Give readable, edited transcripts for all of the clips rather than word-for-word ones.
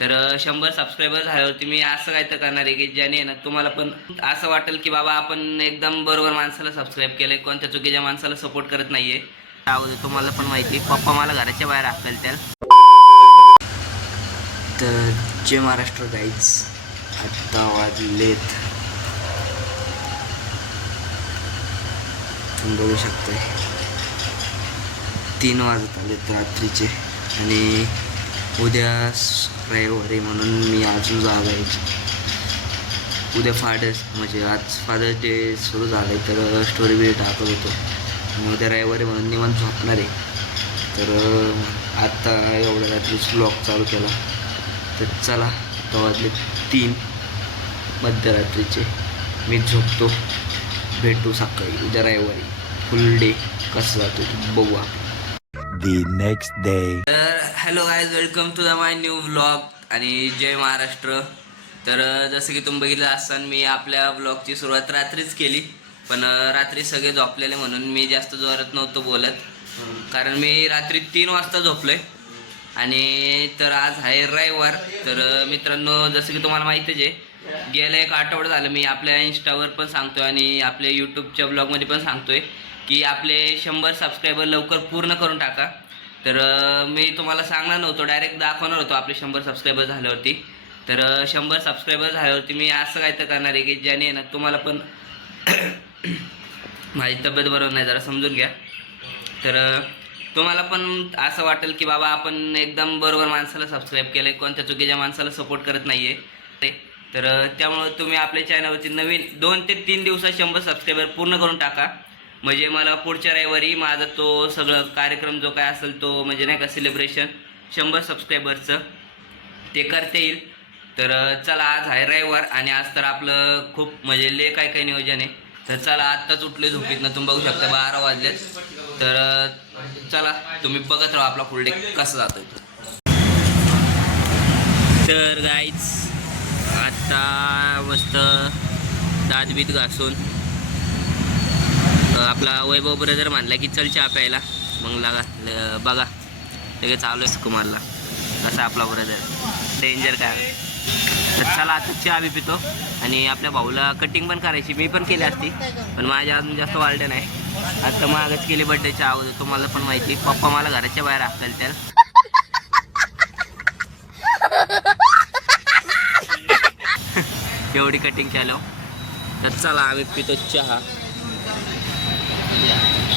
तर 100 सबस्क्रायबर झाल्यावरती मी असं काय तर करणार आहे की ज्याने ना तुम्हाला पण असं वाटेल की बाबा आपण एकदम बरोबर माणसाला सबस्क्राईब केलंय, कोणत्या चुकीच्या माणसाला सपोर्ट करत नाहीये. तुम्हाला पण माहिती, पप्पा मला घराच्या बाहेर हाकल त्याल. तर जय महाराष्ट्र गाईज, आत्ता वाजलेत, तुम्ही बघू शकताय 3 वाजत आलेत रात्रीचे. आणि उद्या रविवारी म्हणून मी अजून जागायची. उद्या म्हणजे आज फादर्स डे सुरू झालं आहे, तर स्टोरी बी टाकत होतो. आणि उद्या रविवारी म्हणून निवांत झोपणार आहे. तर आत्ता एवढ्या रात्रीच ब्लॉग चालू केला. तर चला, आता वाजले 3 मध्यरात्रीचे. मी झोपतो, भेटू सकाळी उद्या रविवारी. फुल डे कसं जातो बघू आपण. The next day. तर hello guys, welcome to the my new vlog आणि जय महाराष्ट्र. तर जसं की तुम्ही बघितलं असाल, मी आपल्या व्लॉगची सुरुवात रात्रीच केली. पण रात्री सगळे झोपलेले म्हणून मी जास्त जोरात नव्हतो बोलत, कारण मी रात्री 3 वाजता झोपलोय. आणि तर आज आहे रविवार. तर मित्रांनो, जसं की तुम्हाला माहितीच आहे, गेला 1 आठवडा झालं मी आपल्या इंस्टावर पण सांगतोय आणि आपल्या यूट्यूबच्या ब्लॉगमध्ये पण सांगतोय की आपले 100 सबस्क्रायबर लवकर पूर्ण करून टाका. तर मी तुम्हाला सांगणार नव्हतो, डायरेक्ट दाखवणार होतो आपले 100 सबस्क्रायबर झाल्यावरती. तर 100 सबस्क्रायबर झाल्यावरती मी असं काय तर करणार आहे की ज्याने ना तुम्हाला पण माझी तब्येत बरोबर नाही, जरा समजून घ्या. तर तुम्हाला पण असं वाटेल की बाबा आपण एकदम बरोबर माणसाला सबस्क्राईब केलं आहे, कोणत्या चुकीच्या माणसाला सपोर्ट करत नाही आहे. तर त्यामुळं तुम्ही आपल्या चॅनलवरती नवीन 2 ते 3 दिवसात 100 सबस्क्रायबर पूर्ण करून टाका. म्हणजे मला पुढच्या रविवारी माझा तो सगळं कार्यक्रम जो काय असेल तो, म्हणजे नाही का, सेलिब्रेशन 100 सबस्क्रायबरचं, ते करता येईल. तर चला, आज आहे रविवार आणि आज तर आपलं खूप म्हणजे काय नियोजन आहे. तर चला, आत्ताच उठले झोपीतनं, तुम्ही बघू शकता 12 वाजलेत. तर चला, तुम्ही बघत राहा आपला फुल डे कसं जातो. तर गाईज, आत्ता मस्त दात बीत घासून आपला वैभव ब्रदर म्हणला की चल चहा प्यायला. मग बघा लगेच आलो आहे कुमारला. असा आपला ब्रदर डेंजर काय. तर चला, आता चहा बी पितो. आणि आपल्या भाऊला कटिंग पण करायची, मी पण केली असती, पण माझ्या अजून जास्त वाढलं नाही. आता मागच केली बड्डेच्या अगोदर, तुम्हाला पण माहिती. पप्पा मला घराच्या बाहेर हाकल त्याल. एवढी कटिंग केलं. तर चला, आम्ही पितो चहा.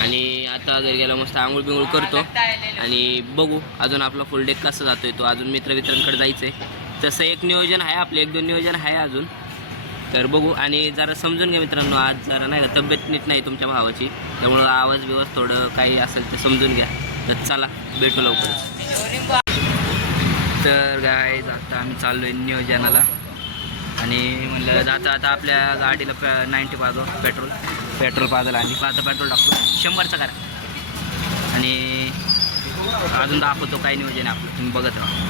आणि आता घरी गेलो, मस्त आंघोळ बिंघोळ करतो आणि बघू अजून आपला फुल डे कसा जातोय तो. अजून मित्रांकडे जायचं आहे, तसं एक नियोजन आहे, आपले 1-2 नियोजन आहे अजून. तर बघू. आणि जरा समजून घ्या मित्रांनो, आज जरा नाही का तब्येत नीट नाही तुमच्या भावाची, त्यामुळं आवाज बिवाज थोडं काही असेल ते समजून घ्या. तर चला, भेटू लवकरच. तर गाईज, आता आम्ही चाललो आहे नियोजनाला. आणि म्हणलं आता आपल्या गाडीला 90 पाजो पेट्रोल पाजायला. आणि आता पेट्रोल टाकतो 100चा करा. आणि अजून दाखवतो काय नियोजन आहे आपलं, तुम्ही बघत राहा.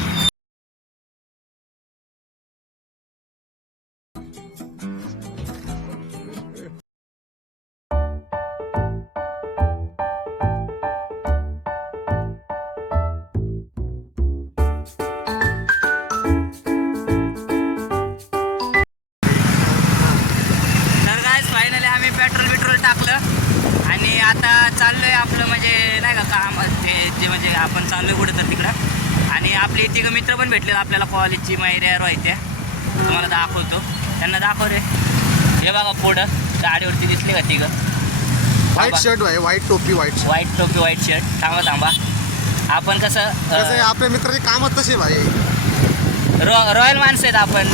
पेट्रोल टाकलं आणि आता चाललोय आपलं, म्हणजे नाही का काम ते म्हणजे आपण चाललोय कुठं तर तिकडं. आणि आपले तिघं मित्र पण भेटले आपल्याला, कॉलेजची मायऱ्या रोहित्या. तुम्हाला दाखवतो, त्यांना दाखव रे. हे बघा पुढं गाडीवरती दिसले का तिघं. व्हाईट शर्ट आहे, व्हाईट टोपी, व्हाईट शर्ट. थांबा, आपण कसं आपल्या मित्राचे कामच तसे भाई, रॉयल माणसं आहेत आपण.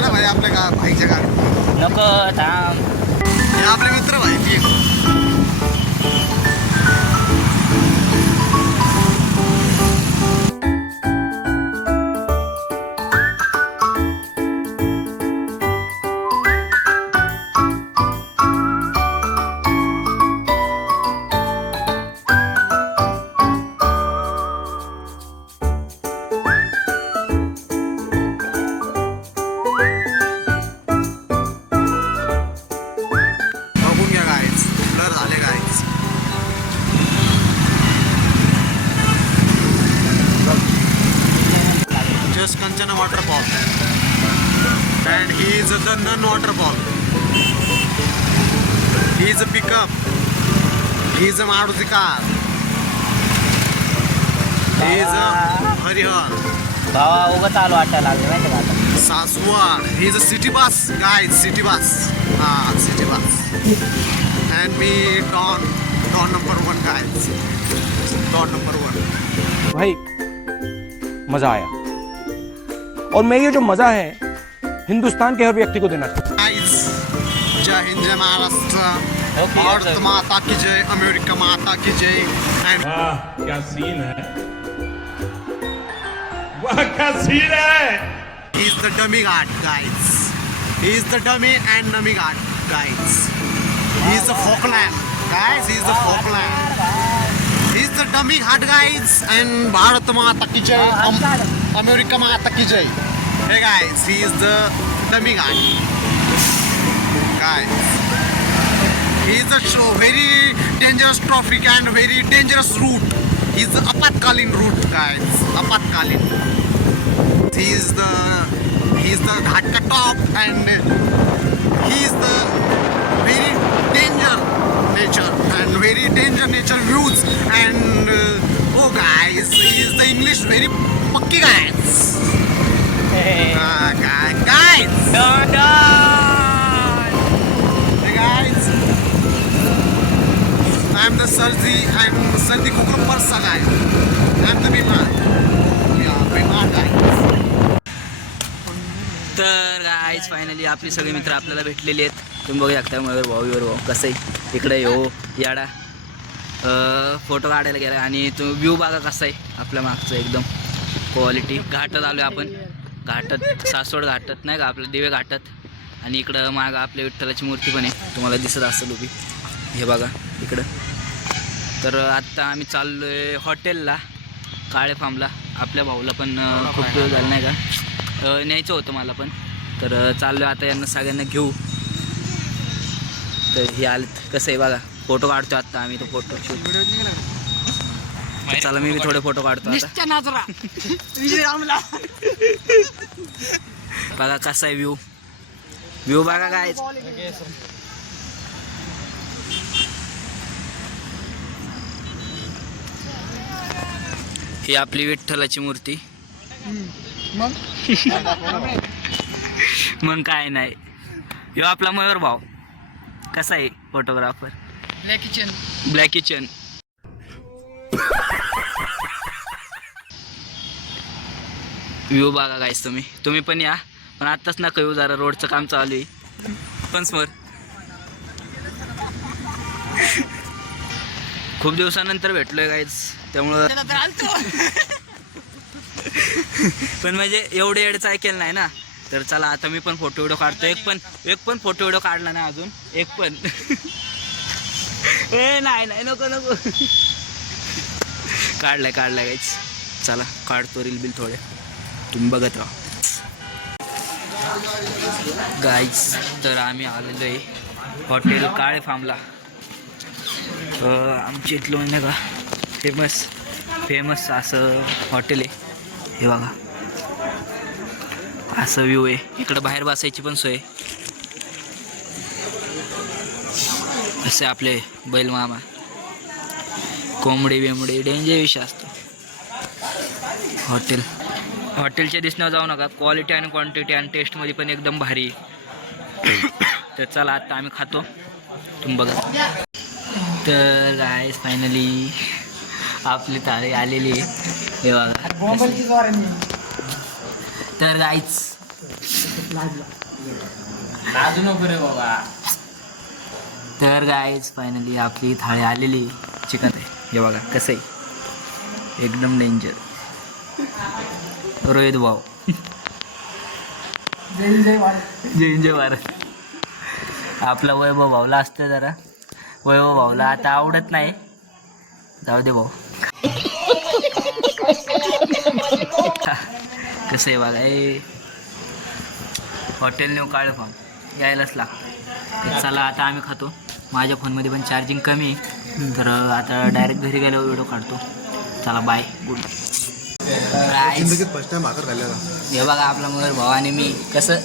ना भाई आपल्या भाईच्या गाडी नको थांब. आपले मित्र भाई. this Kanchana waterfall. And he is the Nun waterfall. He is a pickup. He is a Maruti car. He is a Harihar. भावा उगाच चालू वाटायला लागले माहिती का आता. Saswar. He is a city bus, guys. City bus. City bus. And me, Don number 1, guys. Don number 1. भाई मजा आया और मैं ये जो मजा है हिंदुस्तान के हर व्यक्ति को देना चाहता Guys, Jai Hind, Jai Maharashtra. Okay, Bharat okay. Mata ki Jai, America Mata ki Jai. And क्या सीन है वाह क्या सीन है he is the dummy god, guys. He is the dummy and dummy god, guys. He is the Falkland, guys. He is the Falkland. He is the dummy god, guys. And Bharat Mata ki Jai, America Mata ki Jai. Hey guys, he is the dummy god, guys. He is the very dangerous traffic and very dangerous route. He is the apatkalin route, guys. Apatkalin. He is the ghat ka top and he is the very danger nature and very danger nature views and oh guys, he is the English very pakki guys. Guys. Hey guys. I am the Sardi Kukla Parsa guy. I am the Bimar. Yeah, Bimar guy. तर guys finally आपली सगळे मित्र आपल्याला भेटलेले आहेत. तुम्ही बघू शकता मयूर भाऊ कसं आहे इकडे हो याडा फोटो काढायला गेला आणि तुम्ही व्ह्यू बघा कसा आहे आपल्या मागचं एकदम क्वालिटी. घाटात आलो आपण घाटात सासवड घाटात नाही का आपलं दिवे घाटात आणि इकडं मागं आपल्या विठ्ठलाची मूर्ती पण आहे तुम्हाला दिसत असेल उभी हे बघा इकडं. तर आत्ता आम्ही चाललो आहे हॉटेलला काळे फार्मला. आपल्या भाऊला पण खूप दिवस झालं नाही का न्यायचं होतं मला पण. तर चाललो आहे आता यांना सगळ्यांना घेऊ. तर हे आले कसं आहे बघा फोटो काढतो आत्ता आम्ही तो फोटो शूट. चला मी थोडे फोटो काढतो आता. बघा कसा आहे व्ह्यू बघा काय. ही आपली विठ्ठलाची मूर्ती. मग काय नाही. ह्यो आपला मयूर भाऊ कसा आहे फोटोग्राफर. Black kitchen. व्ह्यू बघा गाईस तुम्ही पण या पण आत्ताच नका येऊ जरा रोडचं काम चालू आहे. पण समोर खूप दिवसानंतर भेटलोय गाईज त्यामुळं पण म्हणजे एवढे एवढेच ऐकेल नाही ना. तर चला आता मी पण फोटो व्हिडिओ काढतो. एक पण फोटो व्हिडिओ काढला नाही अजून एक पण. ए नाही नको काढलाय गाईज. चला काढतो रील बिल थोडे तुम्ही बघत राहा गाईज. तर आम्ही आलेलो आहे हॉटेल काळे फार्मला. आमच्या इथलं म्हणजे का फेमस असं हॉटेल आहे. हे बघा असं व्ह्यू आहे. इकडं बाहेर बसायची पण सोय. असे आपले बैल मामा कोंबडी बिंबडी डेंजर विषय असतो. हॉटेलच्या दिसण्यावर जाऊ नका. क्वालिटी आणि क्वांटिटी आणि टेस्टमध्ये पण एकदम भारी. तर चला आता आम्ही खातो तुम्ही बघा. तर गाईज फायनली आपली थाळी आलेली आहे. हे बघा तर गाईज लाजू नको रे बाबा. तर गाईज फायनली आपली थाळी आलेली चिकन आहे. हे बघा कसं आहे एकदम डेंजर. रोहित भाऊ जय भारत. आपला वैभव भाऊला असतं जरा. वैभव भाऊला आता आवडत नाही. जाऊ दे भाऊ. कसं आहे बघा हे हॉटेल न्यू काळे फार्म यायलाच लागतं. चला आता आम्ही खातो. माझ्या फोनमध्ये पण चार्जिंग कमी आहे तर आता डायरेक्ट घरी गेल्यावर व्हिडिओ काढतो. चला बाय गुड. जिंदगीत फर्स्ट टाइम भाकर खाल्लेला. हे बघा आपला मयूर भाऊ आणि मी कसं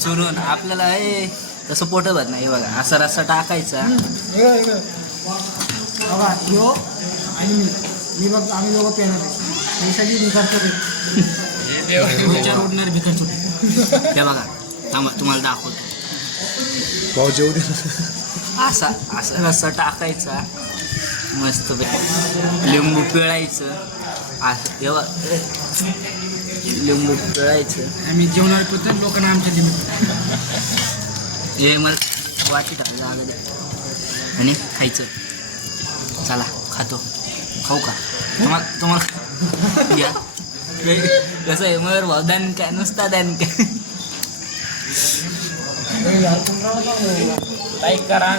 चुरून आपल्याला हे तसं पोट भरत नाही. हे बघा असा रस्सा टाकायचा. हे बघा तुम्हाला दाखवतो. भाऊ जेवू दे. असा रस्सा टाकायचा मस्त लिंबू पिळायचं. असं तेव्हा लिंबू पिळायचं. आम्ही जेवणार होतो लोकांना आमच्या हे मला वाटी टाकायचं अगदी आणि खायचं. चला खाऊ का तुम्हाला घ्या. कसं आहे मयूर भाऊ दान काय नुसता दान काय. लाईक करा.